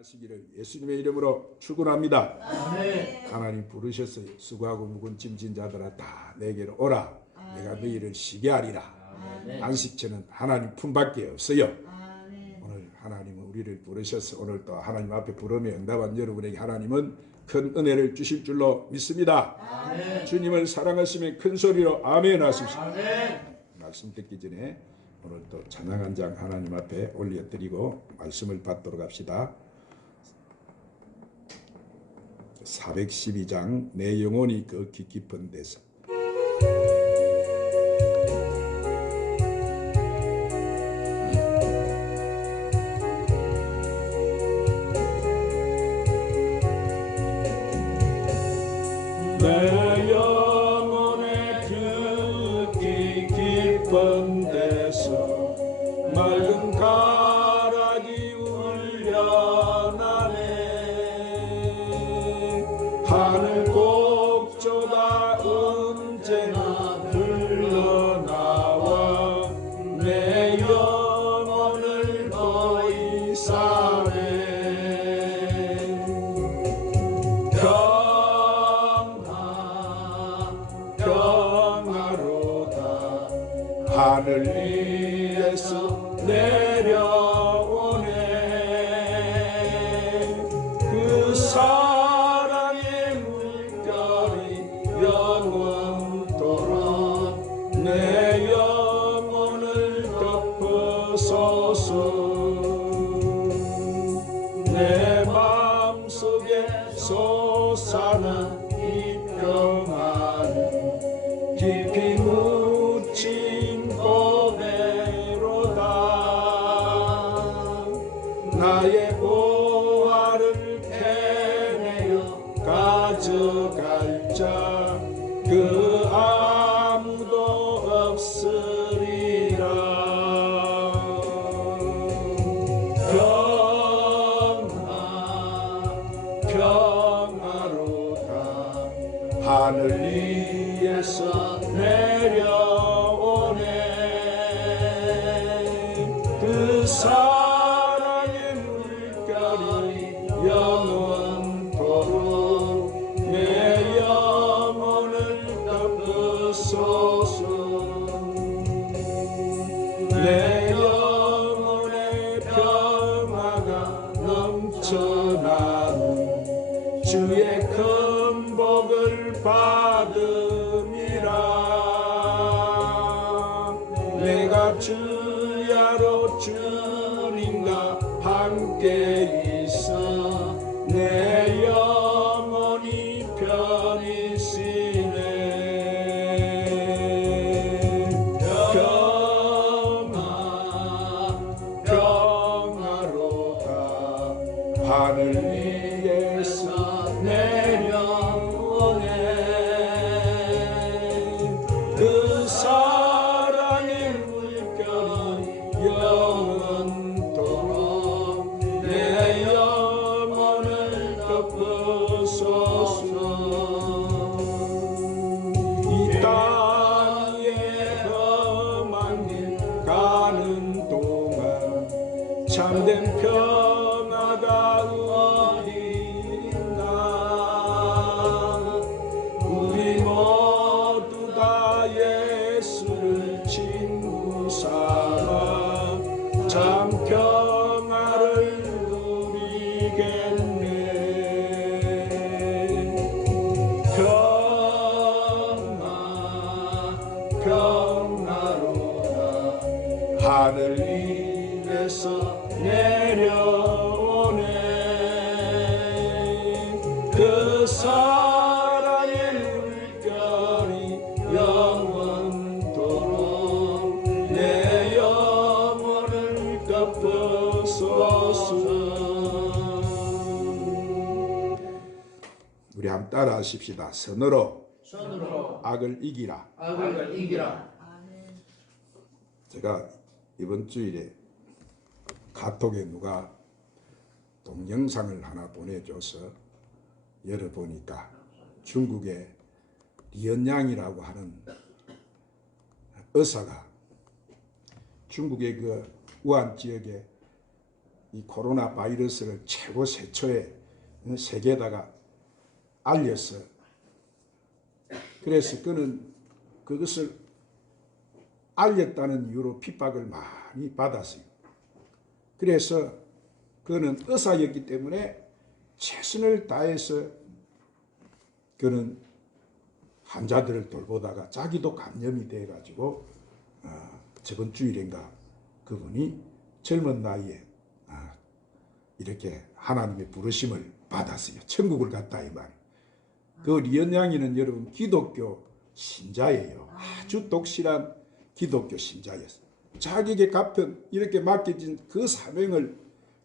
하시기를 예수님의 이름으로 축원합니다. 아멘. 하나님 부르셨어요. 수고하고 묵은 짐진 자들아 다 내게로 오라. 내가 너희를 쉬게 하리라. 아멘. 안식처는 하나님 품밖에 없어요. 아멘. 오늘 하나님은 우리를 부르셔서 오늘 또 하나님 앞에 부름에 응답한 여러분에게 하나님은 큰 은혜를 주실 줄로 믿습니다. 아멘. 주님을 사랑하시면 큰 소리로 아멘 하십시오. 아멘. 말씀 듣기 전에 오늘 또 찬양 한 장 하나님 앞에 올려드리고 말씀을 받도록 합시다. 412장 내 영혼이 그 깊은 데서 내 마음속에 솟아난 따라 하십시다. 선으로 손으로 악을 이기라. 악을 이기라. 제가 이번 주일에 카톡에 누가 동영상을 하나 보내줘서 열어보니까 중국의 리언양이라고 하는 의사가 중국의 그 우한 지역에 이 코로나 바이러스를 최고 최초에 세계에다가 알렸어. 그래서 그는 그것을 알렸다는 이유로 핍박을 많이 받았어요. 그래서 그는 의사였기 때문에 최선을 다해서 그는 환자들을 돌보다가 자기도 감염이 돼가지고 어, 저번 주일인가 그분이 젊은 나이에 아, 이렇게 하나님의 부르심을 받았어요. 천국을 갔다 이 말. 그 리언양이는 여러분 기독교 신자예요. 아주 독실한 기독교 신자였어요. 자기에게 갚은 이렇게 맡겨진 그 사명을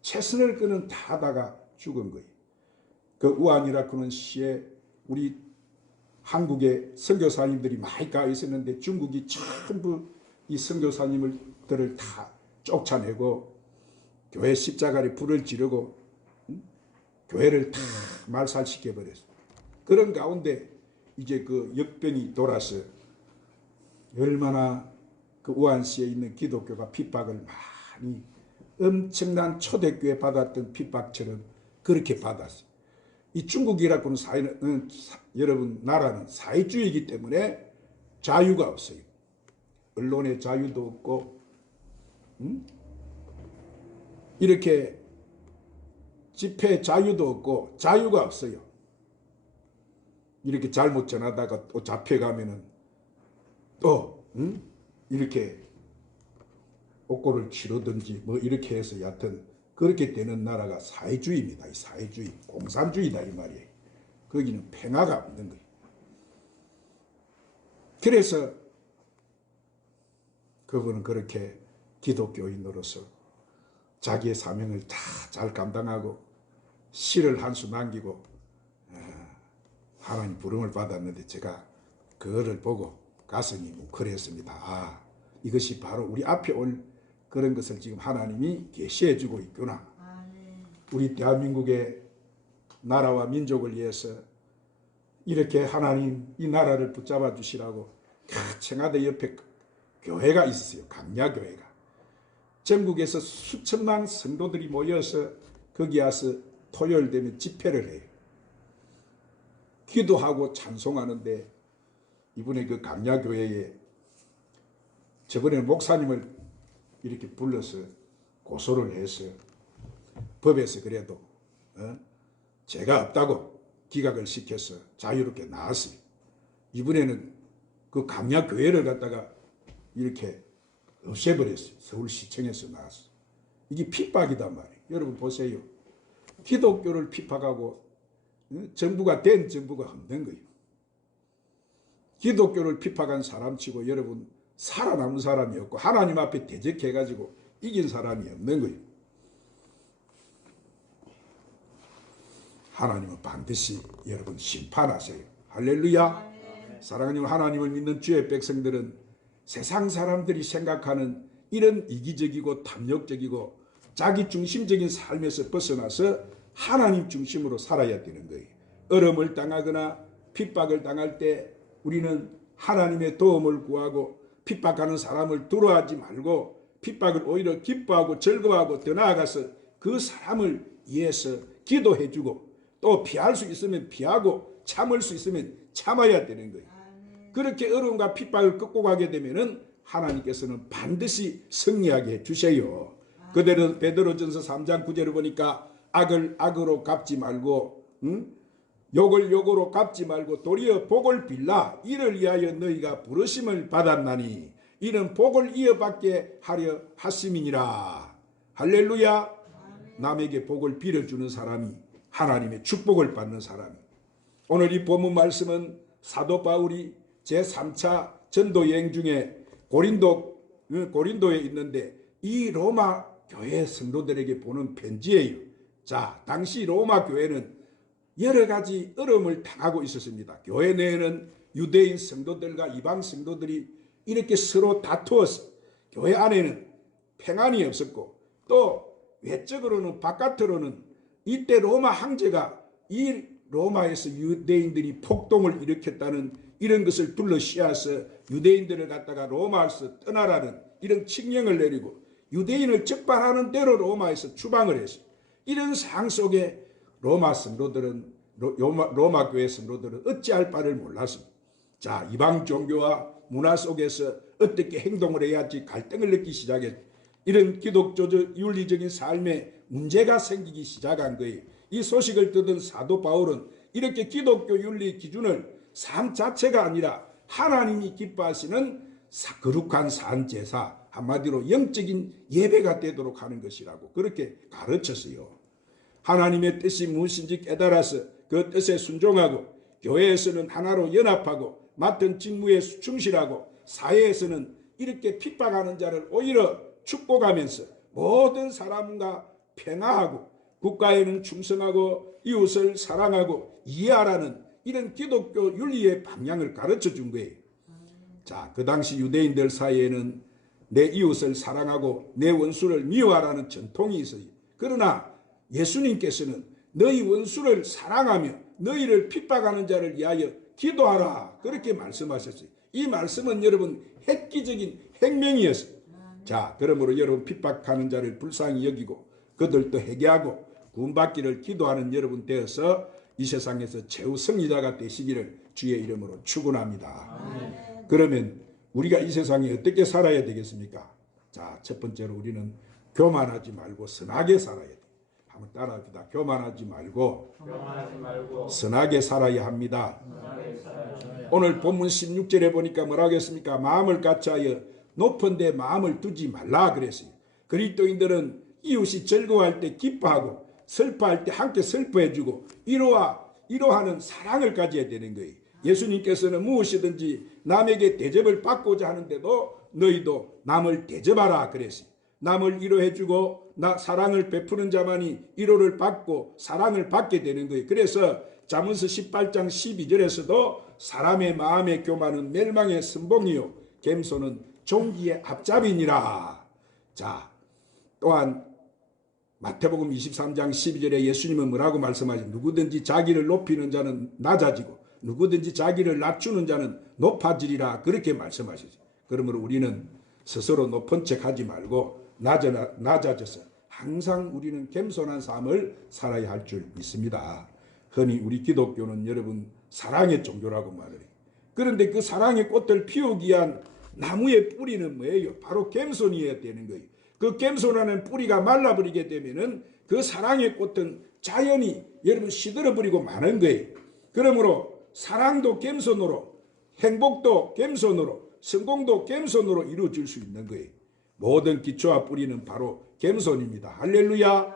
최선을 그는 다하다가 죽은 거예요. 그 우한이라크는 시에 우리 한국의 선교사님들이 많이 가 있었는데 중국이 전부 이 선교사님들을 다 쫓아내고 교회 십자가에 불을 지르고 음? 교회를 다 말살시켜 버렸어. 그런 가운데 이제 그 역병이 돌아서 얼마나 그 우한시에 있는 기독교가 핍박을 많이 엄청난 초대교회 받았던 핍박처럼 그렇게 받았어요. 이 중국이라고는 사회는 음, 사- 여러분 나라는 사회주의이기 때문에 자유가 없어요. 언론의 자유도 없고 음? 이렇게 집회 자유도 없고 자유가 없어요. 이렇게 잘못 전하다가 또 잡혀가면은 또 음? 이렇게 옥고를 치르든지 뭐 이렇게 해서 여하튼 그렇게 되는 나라가 사회주의입니다. 이 사회주의, 공산주의다 이 말이에요. 거기는 평화가 없는 거예요. 그래서 그분은 그렇게 기독교인으로서 자기의 사명을 다 잘 감당하고 시를 한 수 남기고 어, 하나님 부름을 받았는데 제가 그거를 보고 가슴이 뭉클했습니다. 아 이것이 바로 우리 앞에 올 그런 것을 지금 하나님이 계시해 주고 있구나. 우리 대한민국의 나라와 민족을 위해서 이렇게 하나님 이 나라를 붙잡아 주시라고 그 청와대 옆에 교회가 있었어요. 강야교회가. 전국에서 수천만 성도들이 모여서 거기 와서 토요일 되면 집회를 해요. 기도하고 찬송하는데 이번에 그 강야교회에 저번에 목사님을 이렇게 불러서 고소를 해서 법에서 그래도 어? 죄가 없다고 기각을 시켜서 자유롭게 나왔어요. 이번에는 그 강야교회를 갖다가 이렇게 없애버렸어요. 서울시청에서 나왔어요. 이게 핍박이단 말이에요. 여러분 보세요. 기독교를 핍박하고 어? 정부가 된 정부가 없는 거예요. 기독교를 핍박한 사람치고 여러분 살아남은 사람이 없고 하나님 앞에 대적해가지고 이긴 사람이 없는 거예요. 하나님은 반드시 여러분 심판하세요. 할렐루야. 사랑하는 하나님을 믿는 주의 백성들은 세상 사람들이 생각하는 이런 이기적이고 탐욕적이고 자기 중심적인 삶에서 벗어나서 하나님 중심으로 살아야 되는 거예요. 어려움을 당하거나 핍박을 당할 때 우리는 하나님의 도움을 구하고 핍박하는 사람을 두려워하지 말고 핍박을 오히려 기뻐하고 즐거워하고 더 나아가서 그 사람을 위해서 기도해주고 또 피할 수 있으면 피하고 참을 수 있으면 참아야 되는 거예요. 그렇게 어려움과 핍박을 극복 가게 되면은 하나님께서는 반드시 승리하게 해 주세요. 그대로 베드로전서 3장 9절을 보니까 악을 악으로 갚지 말고 응? 욕을 욕으로 갚지 말고 도리어 복을 빌라 이를 위하여 너희가 부르심을 받았나니 이는 복을 이어받게 하려 하심이니라 할렐루야 남에게 복을 빌어주는 사람이 하나님의 축복을 받는 사람 오늘 이 본문 말씀은 사도 바울이 제3차 전도 여행 중에 고린도 어, 고린도에 있는데 이 로마 교회 성도들에게 보는 편지예요. 자, 당시 로마 교회는 여러 가지 어려움을 당하고 있었습니다. 교회 내에는 유대인 성도들과 이방 성도들이 이렇게 서로 다투어서 교회 안에는 평안이 없었고 또 외적으로는 바깥으로는 이때 로마 황제가 이 로마에서 유대인들이 폭동을 일으켰다는 이런 것을 둘러 씌워서 유대인들을 갖다가 로마에서 떠나라는 이런 칙령을 내리고 유대인을 적발하는 대로 로마에서 추방을 했어요. 이런 상황 속에 로마 성도들은 로- 로마, 로마 교회 성도들은 어찌할 바를 몰랐습니다. 자 이방 종교와 문화 속에서 어떻게 행동을 해야 할지 갈등을 느끼기 시작했. 이런 기독교적 윤리적인 삶에 문제가 생기기 시작한 거예요. 이 소식을 듣은 사도 바울은 이렇게 기독교 윤리 기준을 삶 자체가 아니라 하나님이 기뻐하시는 사- 거룩한 산 제사 한마디로 영적인 예배가 되도록 하는 것이라고 그렇게 가르쳤어요. 하나님의 뜻이 무엇인지 깨달아서 그 뜻에 순종하고 교회에서는 하나로 연합하고 맡은 직무에 충실하고 사회에서는 이렇게 핍박하는 자를 오히려 축복하면서 모든 사람과 평화하고 국가에는 충성하고 이웃을 사랑하고 이해하라는 이런 기독교 윤리의 방향을 가르쳐 준 거예요. 자, 그 당시 유대인들 사이에는 내 이웃을 사랑하고 내 원수를 미워하라는 전통이 있어요. 그러나 예수님께서는 너희 원수를 사랑하며 너희를 핍박하는 자를 위하여 기도하라. 그렇게 말씀하셨어요. 이 말씀은 여러분 획기적인 핵명이었어요. 자, 그러므로 여러분 핍박하는 자를 불쌍히 여기고 그들도 회개하고 구원받기를 기도하는 여러분 되어서 이 세상에서 최후 승리자가 되시기를 주의 이름으로 축원합니다. 그러면 우리가 이 세상에 어떻게 살아야 되겠습니까? 자, 첫 번째로 우리는 교만하지 말고 선하게 살아야 돼. 한번 따라합니다. 교만하지 말고 교만하지 말고 선하게 살아야 합니다. 선하게 살아야 오늘 본문 16절에 보니까 뭐라고 했습니까? 마음을 같이하여 높은 데 마음을 두지 말라 그랬어요. 그리스도인들은 이웃이 즐거워할 때 기뻐하고 슬퍼할 때 함께 슬퍼해주고 이로와 이로하는 사랑을 가져야 되는 거예요. 예수님께서는 무엇이든지 남에게 대접을 받고자 하는데도 너희도 남을 대접하라 그랬어요. 남을 위로해 주고 나 사랑을 베푸는 자만이 위로를 받고 사랑을 받게 되는 거예요. 그래서 잠언서 18장 12절에서도 사람의 마음의 교만은 멸망의 선봉이요 겸손은 종기의 앞잡이니라. 자, 또한 마태복음 23장 12절에 예수님은 뭐라고 말씀하시죠? 누구든지 자기를 높이는 자는 낮아지고 누구든지 자기를 낮추는 자는 높아지리라 그렇게 말씀하시죠. 그러므로 우리는 스스로 높은 척 하지 말고 낮아, 낮아져서 항상 우리는 겸손한 삶을 살아야 할 줄 믿습니다. 흔히 우리 기독교는 여러분 사랑의 종교라고 말을 해요. 그런데 그 사랑의 꽃을 피우기 위한 나무의 뿌리는 뭐예요? 바로 겸손이어야 되는 거예요. 그 겸손하는 뿌리가 말라버리게 되면은 그 사랑의 꽃은 자연히 여러분 시들어버리고 마는 거예요. 그러므로 사랑도 겸손으로 행복도 겸손으로 성공도 겸손으로 이루어질 수 있는 거예요. 모든 기초와 뿌리는 바로 겸손입니다. 할렐루야.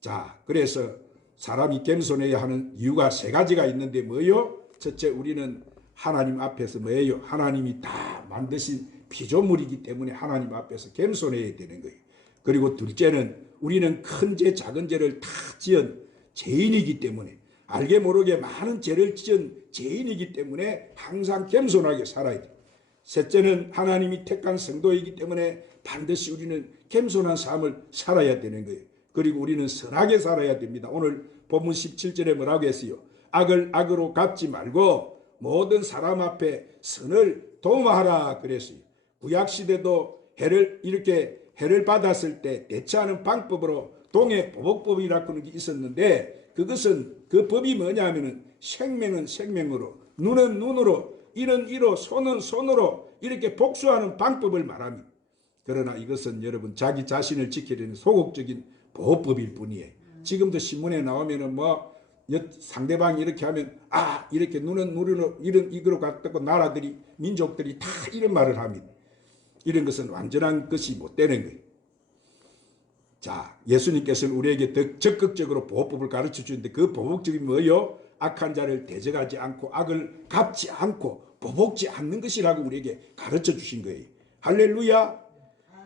자, 그래서 사람이 겸손해야 하는 이유가 세 가지가 있는데 뭐요? 첫째, 우리는 하나님 앞에서 뭐예요? 하나님이 다 만드신 피조물이기 때문에 하나님 앞에서 겸손해야 되는 거예요. 그리고 둘째는 우리는 큰 죄, 작은 죄를 다 지은 죄인이기 때문에 알게 모르게 많은 죄를 지은 죄인이기 때문에 항상 겸손하게 살아야 돼. 셋째는 하나님이 택한 성도이기 때문에 반드시 우리는 겸손한 삶을 살아야 되는 거예요. 그리고 우리는 선하게 살아야 됩니다. 오늘 본문 17절에 뭐라고 했어요? 악을 악으로 갚지 말고 모든 사람 앞에 선을 도모하라 그랬어요. 구약 시대도 해를 이렇게 해를 받았을 때 대처하는 방법으로 동해 보복법이라고 하는 게 있었는데 그것은 그 법이 뭐냐면은 생명은 생명으로 눈은 눈으로 이는 이로 손은 손으로 이렇게 복수하는 방법을 말합니다. 그러나 이것은 여러분 자기 자신을 지키려는 소극적인 보호법일 뿐이에요. 지금도 신문에 나오면은 뭐 여- 상대방이 이렇게 하면 아 이렇게 눈은 눈으로 이런 이거로 갔다고 나라들이 민족들이 다 이런 말을 합니다. 이런 것은 완전한 것이 못 되는 거예요. 자, 예수님께서는 우리에게 더 적극적으로 보호법을 가르쳐 주는데 그 보복법이 뭐요? 악한 자를 대적하지 않고 악을 갚지 않고 보복지 않는 것이라고 우리에게 가르쳐 주신 거예요. 할렐루야.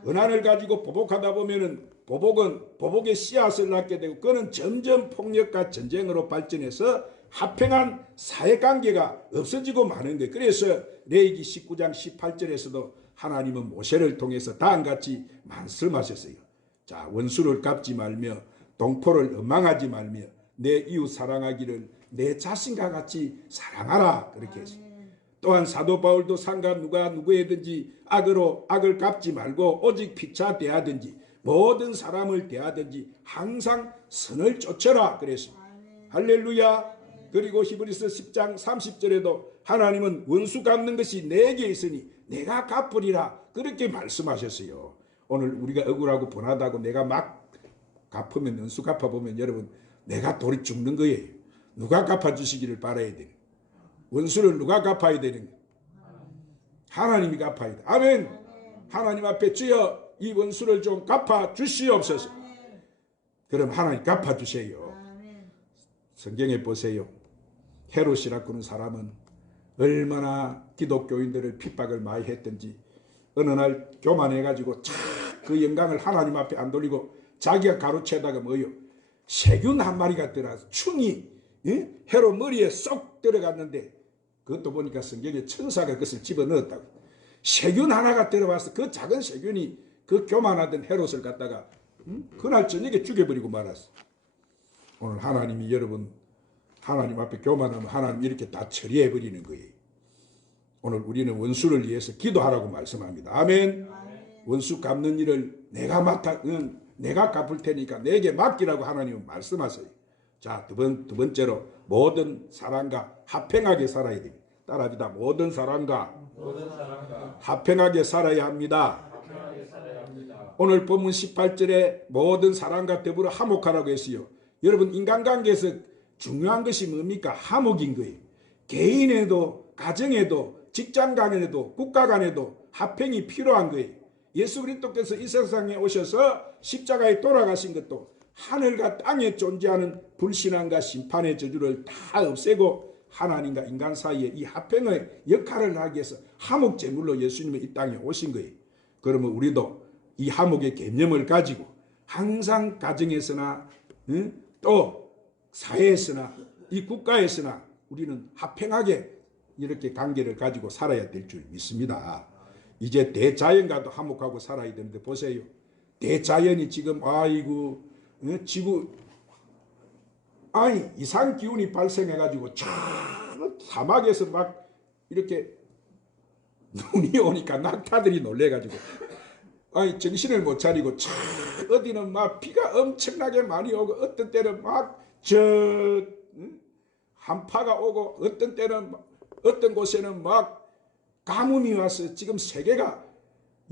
은한을 가지고 보복하다 보면은 보복은 보복의 씨앗을 낳게 되고 그는 점점 폭력과 전쟁으로 발전해서 합평한 사회관계가 없어지고 마는 거예요. 그래서 레이기 19장 18절에서도 하나님은 모세를 통해서 다음같이 말씀하셨어요. 자 원수를 갚지 말며 동포를 엉망하지 말며 내 이웃 사랑하기를 내 자신과 같이 사랑하라 그렇게 했어요. 또한 사도 바울도 상가 누가 누구에든지 악으로 악을 갚지 말고 오직 피차 대하든지 모든 사람을 대하든지 항상 선을 쫓아라 그랬습니다. 할렐루야. 그리고 히브리서 10장 30절에도 하나님은 원수 갚는 것이 내게 있으니 내가 갚으리라 그렇게 말씀하셨어요. 오늘 우리가 억울하고 분하다고 내가 막 갚으면 원수 갚아보면 여러분 내가 돌이 죽는 거예요. 누가 갚아주시기를 바라야 되는 원수를 누가 갚아야 되는 하나님이 갚아야 돼. 아멘. 하나님 앞에 주여 이 원수를 좀 갚아 주시옵소서. 그럼 하나님 갚아 주세요. 성경에 보세요. 헤롯이라고 하는 사람은 얼마나 기독교인들을 핍박을 많이 했든지 어느 날 교만해가지고 그 영광을 하나님 앞에 안 돌리고 자기가 가로채다가 뭐요? 세균 한 마리가 들어서 충이 예? 헤롯 머리에 쏙 들어갔는데 그것도 보니까 성경에 천사가 그것을 집어넣었다고. 세균 하나가 들어와서 그 작은 세균이 그 교만하던 헤롯을 갖다가 음? 그날 저녁에 죽여버리고 말았어. 오늘 하나님이 여러분 하나님 앞에 교만하면 하나님 이렇게 다 처리해 버리는 거예요. 오늘 우리는 원수를 위해서 기도하라고 말씀합니다. 아멘. 원수 갚는 일을 내가 맡아 응, 내가 갚을 테니까 내게 맡기라고 하나님은 말씀하세요. 자, 두, 번, 두 번째로 모든 사람과 합평하게 살아야 됩니다. 따라합니다. 모든 사람과 모든 사람과 합평하게 살아야 합니다. 편하게 살아야 합니다. 오늘 본문 18절에 모든 사람과 더불어 화목하라고 했어요. 여러분 인간관계에서 중요한 것이 뭡니까? 화목인 거예요. 개인에도 가정에도 직장 간에도 국가 간에도 합평이 필요한 거예요. 예수 그리스도께서 이 세상에 오셔서 십자가에 돌아가신 것도 하늘과 땅에 존재하는 불신앙과 심판의 저주를 다 없애고 하나님과 인간 사이에 이 합평의 역할을 하기 위해서 화목 제물로 예수님이 이 땅에 오신 거예요. 그러면 우리도 이 화목의 개념을 가지고 항상 가정에서나 응? 또 사회에서나 이 국가에서나 우리는 합평하게 이렇게 관계를 가지고 살아야 될 줄 믿습니다. 이제 대자연과도 화목하고 살아야 되는데 보세요. 대자연이 지금 아이고 응? 지구 아니 이상 기운이 발생해 가지고 참 사막에서 막 이렇게 눈이 오니까 낙타들이 놀래 가지고. 아니 정신을 못 차리고 참 어디는 막 비가 엄청나게 많이 오고 어떤 때는 막저 한파가 오고 어떤 때는 막- 어떤 곳에는 막 가뭄이 와서 지금 세계가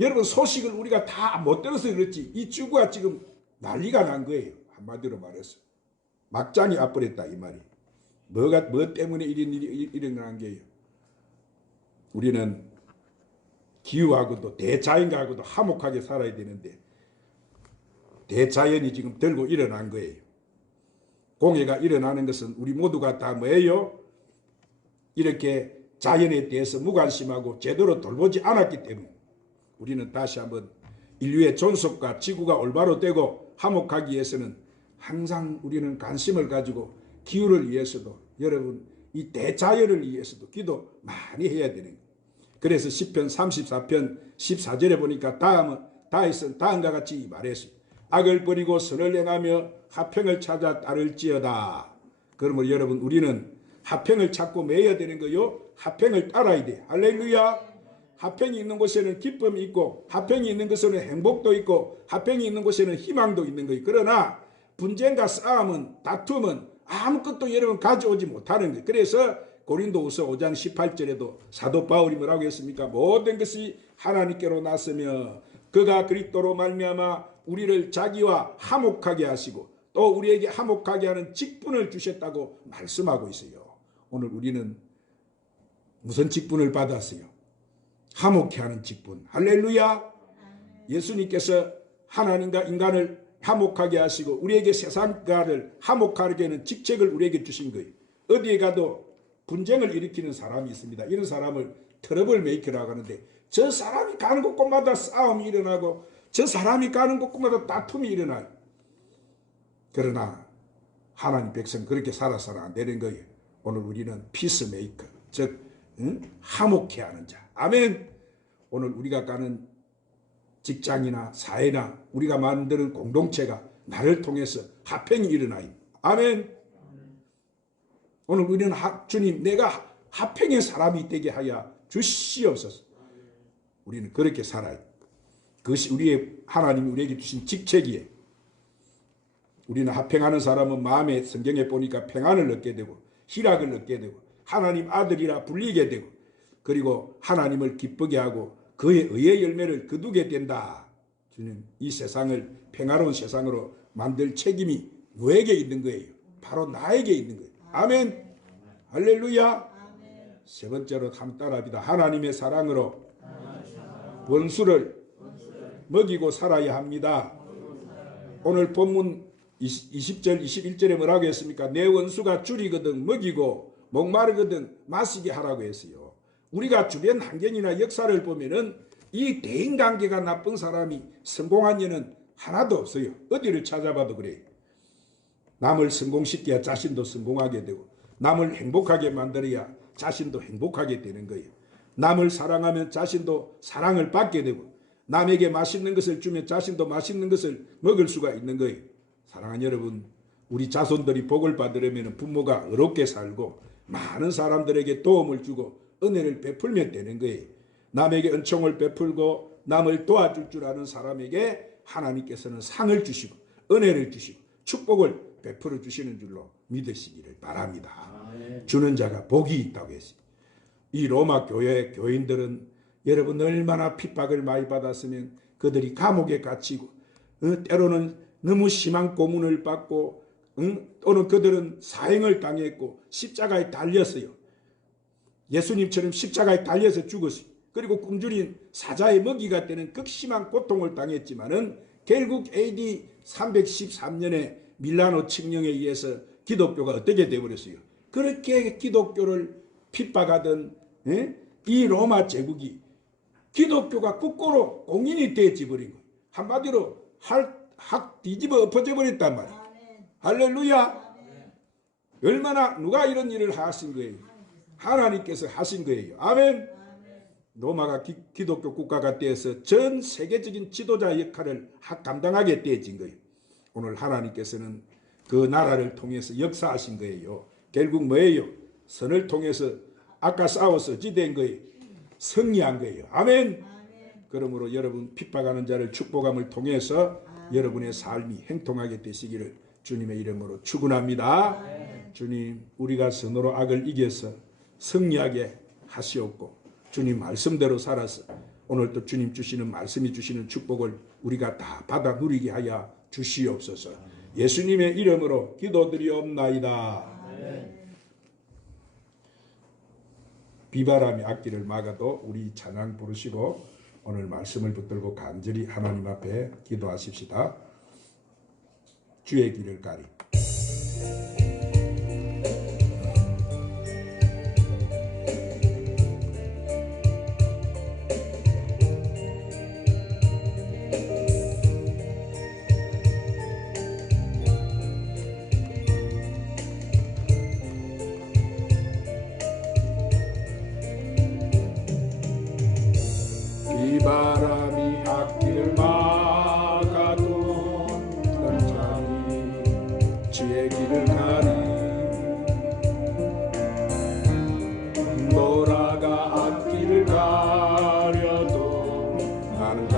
여러분 소식을 우리가 다 못 들어서 그렇지. 이 지구가 지금 난리가 난 거예요 한마디로 말해서 막장이 앞버렸다 이 말이 뭐가 뭐 때문에 이런 일이 일어난 게요 우리는 기후하고도 대자연하고도 화목하게 살아야 되는데 대자연이 지금 들고 일어난 거예요. 공해가 일어나는 것은 우리 모두가 다 뭐예요? 이렇게 자연에 대해서 무관심하고 제대로 돌보지 않았기 때문에 우리는 다시 한번 인류의 존속과 지구가 올바로 되고 화목하기 위해서는 항상 우리는 관심을 가지고 기후를 위해서도 여러분 이 대자연을 위해서도 기도 많이 해야 되는 거예요. 그래서 10편 34편 14절에 보니까 다음은 다윗은 다음과 같이 말했습니다. 악을 버리고 선을 행하며 화평을 찾아 따를지어다. 그러면 여러분 우리는 화평을 찾고 매야 되는 거요. 화평을 따라야 돼. 할렐루야. 화평이 있는 곳에는 기쁨이 있고 화평이 있는 곳에는 행복도 있고 화평이 있는 곳에는 희망도 있는 거예요. 그러나 분쟁과 싸움은 다툼은 아무것도 여러분 가져오지 못하는 거예요. 그래서 고린도후서 5장 18절에도 사도 바울이 뭐라고 했습니까? 모든 것이 하나님께로 났으며 그가 그리스도로 말미암아 우리를 자기와 화목하게 하시고 또 우리에게 화목하게 하는 직분을 주셨다고 말씀하고 있어요. 오늘 우리는 무슨 직분을 받았어요? 화목케 하는 직분. 할렐루야. 예수님께서 하나님과 인간을 화목하게 하시고 우리에게 세상가를 화목하게 하는 직책을 우리에게 주신 거예요. 어디에 가도 분쟁을 일으키는 사람이 있습니다. 이런 사람을 트러블 메이커라고 하는데 저 사람이 가는 곳곳마다 싸움이 일어나고 저 사람이 가는 곳곳마다 다툼이 일어나요. 그러나 하나님 백성 그렇게 살아서는 안 되는 거예요. 오늘 우리는 피스메이커, 즉 응? 화목케 하는 자. 아멘. 오늘 우리가 가는 직장이나 사회나 우리가 만드는 공동체가 나를 통해서 화평이 일어나요. 아멘. 오늘 우리는 하, 주님 내가 합행의 사람이 되게 하여 주시옵소서. 우리는 그렇게 살아요. 그것이 우리의 하나님 우리에게 주신 직책이에요. 우리는 합행하는 사람은 마음에 성경에 보니까 평안을 얻게 되고 희락을 얻게 되고 하나님 아들이라 불리게 되고 그리고 하나님을 기쁘게 하고 그의 의의 열매를 거두게 된다. 주님 이 세상을 평화로운 세상으로 만들 책임이 누에게 있는 거예요. 바로 나에게 있는 거예요. 아멘. 할렐루야. 세 번째로 함 따라합니다. 하나님의 사랑으로 원수를 먹이고 살아야 합니다. 오늘 본문 20절 21절에 뭐라고 했습니까? 내 원수가 줄이거든 먹이고 목마르거든 마시게 하라고 했어요. 우리가 주변 환경이나 역사를 보면은 이 대인관계가 나쁜 사람이 성공한 예는 하나도 없어요. 어디를 찾아봐도 그래요. 남을 성공시켜야 자신도 성공하게 되고 남을 행복하게 만들어야 자신도 행복하게 되는 거예요. 남을 사랑하면 자신도 사랑을 받게 되고 남에게 맛있는 것을 주면 자신도 맛있는 것을 먹을 수가 있는 거예요. 사랑하는 여러분, 우리 자손들이 복을 받으려면 부모가 어렵게 살고 많은 사람들에게 도움을 주고 은혜를 베풀면 되는 거예요. 남에게 은총을 베풀고 남을 도와줄 줄 아는 사람에게 하나님께서는 상을 주시고 은혜를 주시고 축복을 베풀어 주시는 줄로 믿으시기를 바랍니다. 주는 자가 복이 있다고 했어요. 이 로마 교회 교인들은 여러분 얼마나 핍박을 많이 받았으면 그들이 감옥에 갇히고 어, 때로는 너무 심한 고문을 받고 응? 또는 그들은 사형을 당했고 십자가에 달렸어요. 예수님처럼 십자가에 달려서 죽었어요. 그리고 굶주린 사자의 먹이가 되는 극심한 고통을 당했지만은 결국 AD 313년에 밀라노 칙령에 의해서 기독교가 어떻게 되어버렸어요. 그렇게 기독교를 핍박하던 예? 이 로마 제국이 기독교가 거꾸로 공인이 되어버린 거예요. 한마디로 할, 확 뒤집어 엎어져 버렸단 말이에요. 할렐루야. 얼마나 누가 이런 일을 하신 거예요? 하나님께서 하신 거예요. 아멘. 로마가 기, 기독교 국가가 되어서 전 세계적인 지도자 역할을 하- 감당하게 되어진 거예요. 오늘 하나님께서는 그 나라를 통해서 역사하신 거예요. 결국 뭐예요? 선을 통해서 아까 싸워서 지된 거예요. 승리한 거예요. 아멘. 그러므로 여러분 핍박하는 자를 축복함을 통해서 여러분의 삶이 행통하게 되시기를 주님의 이름으로 축원합니다. 주님, 우리가 선으로 악을 이겨서 승리하게 하시옵고 주님 말씀대로 살아서 오늘도 주님 주시는 말씀이 주시는 축복을 우리가 다 받아 누리게 하여 주시옵소서. 예수님의 이름으로 기도드리옵나이다. 비바람이 악기를 막아도 우리 찬양 부르시고 오늘 말씀을 붙들고 간절히 하나님 앞에 기도하십시다. 주의 길을 가리. 가려도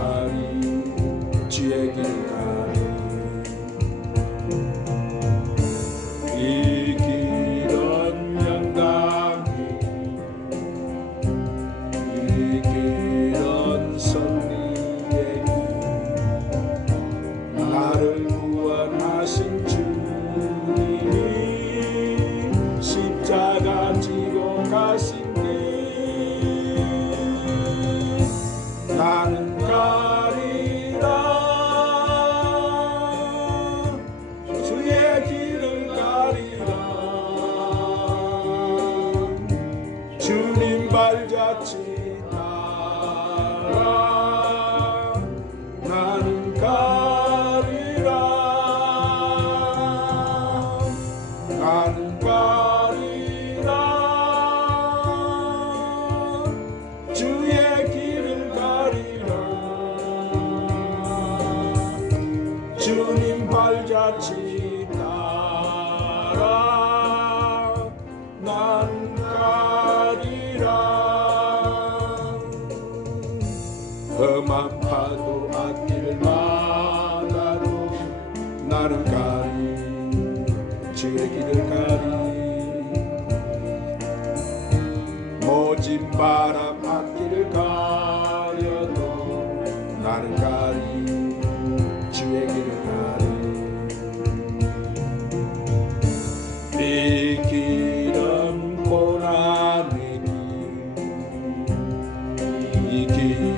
길이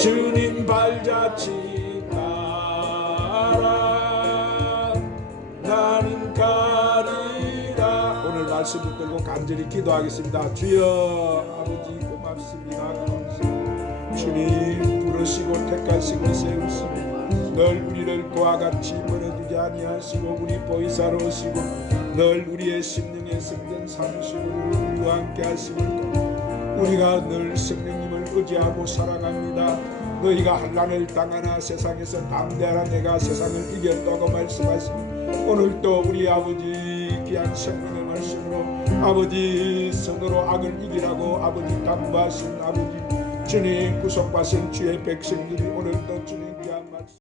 주님 발자취 따라. 나는 가리라. 오늘 말씀 붙들고 간절히 기도하겠습니다. 주여 아버지 고맙습니다. 주님 부르시고 택하시고 세우시고 늘 우리를 그와 같이 버려두지 아니하시고 우리 보이사로우시고 늘 우리의 심령의 성전 삼으시고 우리와 함께 하시고 우리가 늘 성령님을 의지하고 살아갑니다. 너희가 한란을 당하나 세상에서 담대하라 내가 세상을 이겼다고 말씀하시니 오늘도 우리 아버지 귀한 성령의 말씀으로 아버지 선으로 악을 이기라고 아버지 당부하신 아버지 주님 구속받은 주의 백성들이 오늘도 주님 귀한 말씀